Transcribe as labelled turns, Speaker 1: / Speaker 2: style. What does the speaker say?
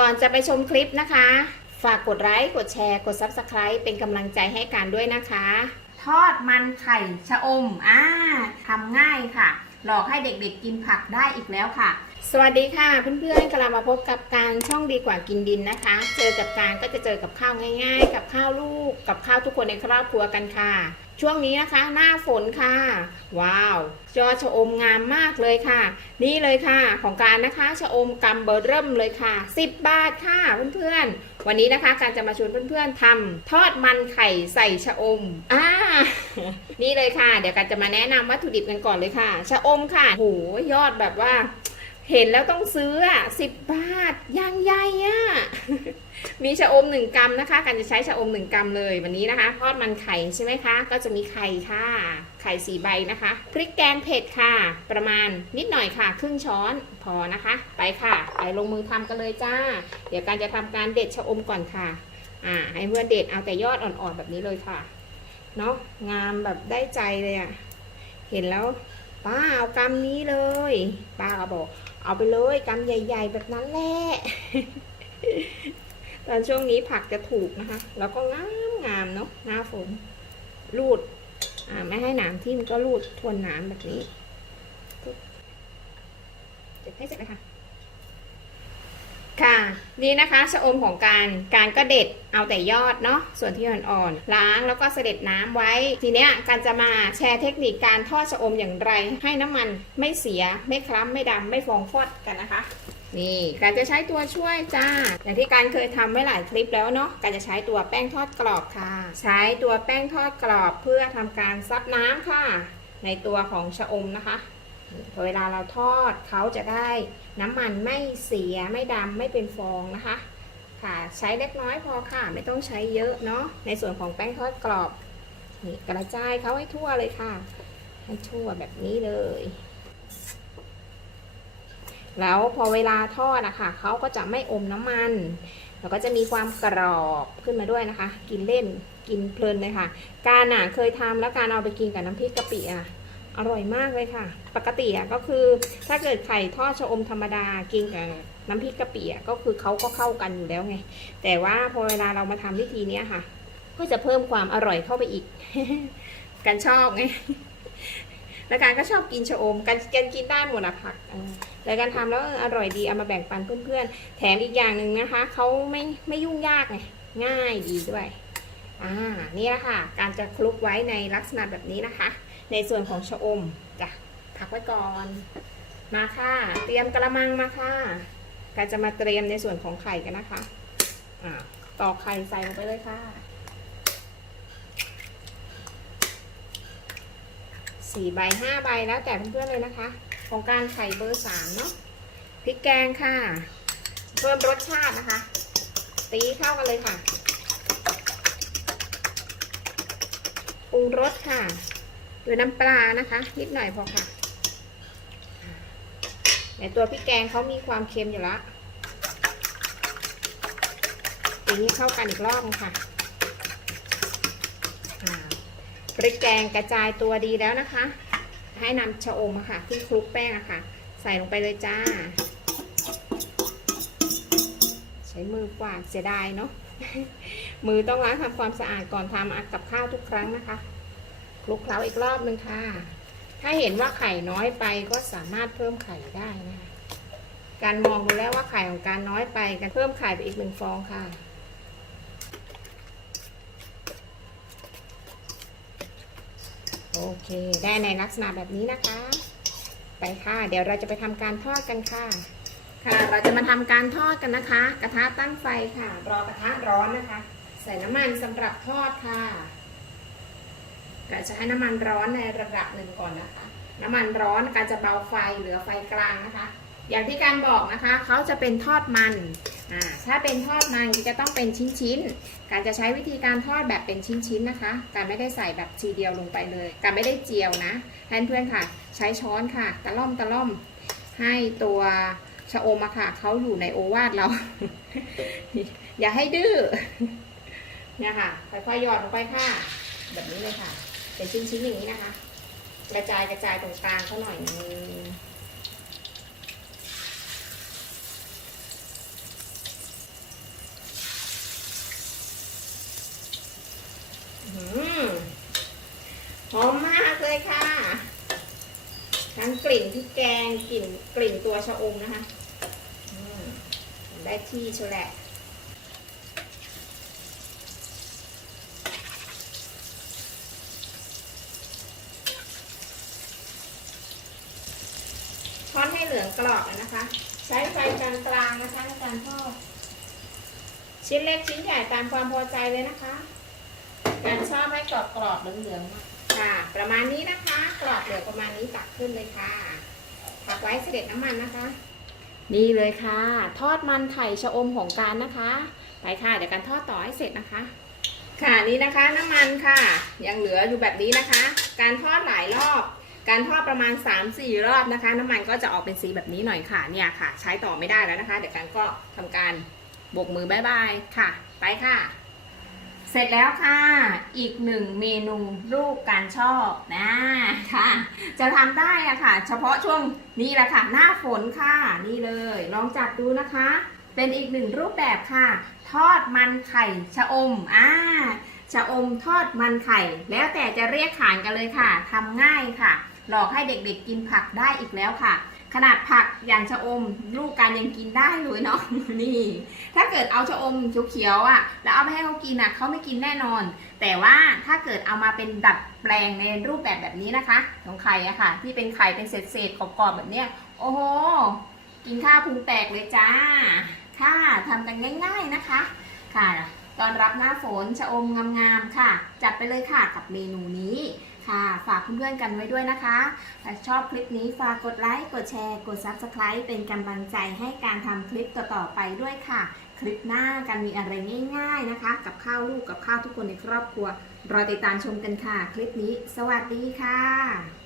Speaker 1: ก่อนจะไปชมคลิปนะคะ ฝากกดไลค์กดแชร์ กด Subscribe เป็นกำลังใจให้การด้วยนะคะ ทอดมันไข่ชะอมอ่าทำง่ายค่ะ หลอกให้เด็กๆกินผักได้อีกแล้วค่ะ สวัสดีค่ะเพื่อนๆกลับมาพบกับการช่องดีกว่ากินดินนะคะ เจอกับการก็จะเจอกับข้าวง่าย ๆ กับข้าวลูก กับข้าวทุกคนในครอบครัวกันค่ะ ช่วงนี้นะคะ หน้าฝนค่ะ ว้าว จอชะอมงามมากเลยค่ะ นี่เลยค่ะ ของการนะคะชะอมกำเบอร์เริ่มเลยค่ะ 10 บาทค่ะเพื่อนๆ วันนี้นะคะการจะมาชวนเพื่อนๆทำทอดมันไข่ใส่ชะอมอ่านี่เลยค่ะ เดี๋ยวกันจะมาแนะนำวัตถุดิบกันก่อนเลยค่ะ ชะอมค่ะโหยอดแบบว่า เห็นแล้วต้องซื้ออะสิบบาทยางใหญ่อะมีชะอมหนึ่งกรัมนะคะ กันจะใช้ชะอมหนึ่งกรัมเลยวันนี้นะคะทอดมันไข่ใช่ไหมคะ ก็จะมีไข่ค่ะ ไข่สี่ใบนะคะ พริกแกงเผ็ดค่ะ ประมาณนิดหน่อยค่ะ ครึ่งช้อนพอนะคะ ไปค่ะ ไปลงมือทำกันเลยจ้า เดี๋ยวการจะทำการเด็ดชะอมก่อนค่ะ อ่าให้เพื่อนเด็ดเอาแต่ยอดอ่อนๆแบบนี้เลยค่ะ เนาะงามแบบได้ใจเลยอะ่ะ เห็นแล้ว ป้าเอากำนี้เลย ป้าก็บอก เอาไปเลยกำใหญ่ ๆ แบบนั้นแหละ ตอนช่วงนี้ผักจะถูกนะคะ แล้วก็งามงามเนาะหน้าฝนรูดไม่ให้หนามทิ่มก็รูดทวนหนามแบบนี้เจ็บให้เสร็จเลยค่ะค่ะ นี่นะคะชะอมของการการก็เด็ดเอาแต่ยอดเนาะส่วนที่อ่อนๆล้างแล้วก็เสด็จน้ำไว้ ทีเนี้ยการจะมาแชร์เทคนิคการทอดชะอมอย่างไร ให้น้ำมันไม่เสียไม่คล้ำไม่ดำไม่ฟองฟอดกันนะคะนี่การจะใช้ตัวช่วยจ้า อย่างที่การเคยทำไว้หลายคลิปแล้วเนาะการจะใช้ตัวแป้งทอดกรอบค่ะ ใช้ตัวแป้งทอดกรอบเพื่อทำการซับน้ำค่ะ ในตัวของชะอมนะคะ เวลาเราทอดเขาจะได้น้ำมันไม่เสียไม่ดำไม่เป็นฟองนะคะ ค่ะใช้เล็กน้อยพอค่ะ ไม่ต้องใช้เยอะเนาะในส่วนของแป้งทอดกรอบนี่กระจายเขาให้ทั่วเลยค่ะ ให้ทั่วแบบนี้เลย แล้วพอเวลาทอดนะคะเขาก็จะไม่อมน้ำมันแล้วก็จะมีความกรอบขึ้นมาด้วยนะคะ กินเล่นกินเพลินเลยค่ะ การอะเคยทำแล้วการเอาไปกินกับน้ำพริกกะปิอะ อร่อยมากเลยค่ะ ปกติอะก็คือถ้าเกิดไข่ทอดชะอมธรรมดากินกับน้ำพริกกะปิอะก็คือเขาก็เข้ากันอยู่แล้วไง แต่ว่าพอเวลาเรามาทำวิธีเนี้ยค่ะ ก็จะเพิ่มความอร่อยเข้าไปอีก กันชอบไงแล้วการก็ชอบกินชะอมกันกันกินได้หมดอะผักเออแต่การทำแล้วอออร่อยดีเอามาแบ่งปันเพื่อนๆ แถมอีกอย่างหนึ่งนะคะเขาไม่ไม่ยุ่งยากไงง่ายดีด้วย อ่านี่แหละค่ะ การจะคลุกไว้ในลักษณะแบบนี้นะคะ ในส่วนของชะอมจ้ะพักไว้ก่อน มาค่ะ เตรียมกระมังมาค่ะการจะมาเตรียมในส่วนของไข่กันนะคะอ่าตอกไข่ใส่ลงไปเลยค่ะ สี่ใบห้าใบแล้วแต่เพื่อนๆเลยนะคะ ของการไข่เบอร์สามเนาะ พริกแกงค่ะ เพิ่มรสชาตินะคะ ตีเข้ากันเลยค่ะ ปรุงรสค่ะ ด้วยน้ำปลานะคะ นิดหน่อยพอค่ะในตัวพริกแกงเขามีความเค็มอยู่ล้วตีให้เข้ากันอีกรอบค่ะพริกแกงกระจายตัวดีแล้วนะคะ ให้นำชะอมค่ะ ที่คลุกแป้งอะค่ะ ใส่ลงไปเลยจ้า ใช้มือกวาดเสียดายเนาะมือต้องล้างทำความสะอาดก่อนทำกับข้าวทุกครั้งนะคะ คลุกเคล้าอีกรอบนึงค่ะ ถ้าเห็นว่าไข่น้อยไปก็สามารถเพิ่มไข่ได้นะคะการมองดูแล้วว่าไข่ของการน้อยไปการเพิ่มไข่ไปอีกหนึ่งฟองค่ะ โอเค ได้ในลักษณะแบบนี้นะคะ ไปค่ะ เดี๋ยวเราจะไปทำการทอดกันค่ะ ค่ะ เราจะมาทำการทอดกันนะคะ กระทะตั้งไฟค่ะ รอกระทะร้อนนะคะ ใส่น้ำมันสำหรับทอดค่ะ ก็จะให้น้ำมันร้อนในระดับหนึ่งก่อนนะคะ น้ำมันร้อนการจะเบาไฟเหลือไฟกลางนะคะ อย่างที่การบอกนะคะเขาจะเป็นทอดมันอ่าถ้าเป็นทอดมันก็จะต้องเป็นชิ้นๆ การจะใช้วิธีการทอดแบบเป็นชิ้นๆนะคะ การไม่ได้ใส่แบบทีเดียวลงไปเลย การไม่ได้เจียวนะให้เพื่อนๆค่ะ ใช้ช้อนค่ะ ตะล่อมตะล่อมให้ตัวชะอมอะค่ะเขาอยู่ในโอวาทเรา อย่าให้ดื้อเนี่ยค่ะค่อยๆหยอดลงไปค่ะ แบบนี้เลยค่ะ เป็นชิ้นๆอย่างนี้นะคะ กระจายกระจายตรงกลางเขาหน่อยนึงหอมมากเลยค่ะ ทั้งกลิ่นที่แกงกลิ่นกลิ่นตัวชะอมนะคะได้ที่ชแล เหลืองกรอบนะคะ ใช้ไฟกลางๆนะคะในการทอดชิ้นเล็กชิ้นใหญ่ตามความพอใจเลยนะคะ การชอบให้กรอบกรอบๆเหลืองๆค่ะ ประมาณนี้นะคะ กรอบเหลืองประมาณนี้ตักขึ้นเลยค่ะผักไว้เสด็จน้ำมันนะคะ นี่เลยค่ะ ทอดมันไข่ชะอมของการนะคะ ไปค่ะเดี๋ยวการทอดต่อให้เสร็จนะคะ ค่ะนี่นะคะน้ำมันค่ะ ยังเหลืออยู่แบบนี้นะคะ การทอดหลายรอบ การทอดประมาณ 3-4 รอบนะคะ น้ำมันก็จะออกเป็นสีแบบนี้หน่อยค่ะเนี่ยค่ะ ใช้ต่อไม่ได้แล้วนะคะ เดี๋ยวกันก็ทำการโบกมือบายบายค่ะ ไปค่ะ เสร็จแล้วค่ะ อีกหนึ่งเมนูรูปการชอบนะค่ะ จะทำได้อะค่ะ เฉพาะช่วงนี้แหละค่ะ หน้าฝนค่ะนี่เลย ลองจัดดูนะคะ เป็นอีกหนึ่งรูปแบบค่ะ ทอดมันไข่ชะอมอ่าชะอมทอดมันไข่ แล้วแต่จะเรียกขานกันเลยค่ะทำง่ายค่ะ หลอกให้เด็กๆกินผักได้อีกแล้วค่ะ ขนาดผักอย่างชะอม ลูกการยังกินได้เลยเนาะนี่ ถ้าเกิดเอาชะอมเขียวๆอะ แล้วเอาไปให้เขากินอะเขาไม่กินแน่นอน แต่ว่าถ้าเกิดเอามาเป็นดัดแปลงในรูปแบบแบบนี้นะคะ ของไข่อะค่ะ ที่เป็นไข่เป็นเศษๆกรอบๆแบบเนี้ยโอ้โหกินข้าวพุงแตกเลยจ้า ค่ะทำกันง่าย ๆนะคะ ค่ะตอนรับหน้าฝนชะอมงามๆค่ะ จัดไปเลยค่ะกับเมนูนี้ ค่ะฝากเพื่อนๆกันไว้ด้วยนะคะถ้าชอบคลิปนี้ฝากกดไลค์ กดแชร์ กด Subscribe เป็นกำลังใจให้การทำคลิปต่อๆไปด้วยค่ะ คลิปหน้ากันมีอะไรง่าย ๆนะคะ กับข้าวลูกกับข้าวทุกคนในครอบครัว รอติดตามชมกันค่ะ คลิปนี้ สวัสดีค่ะ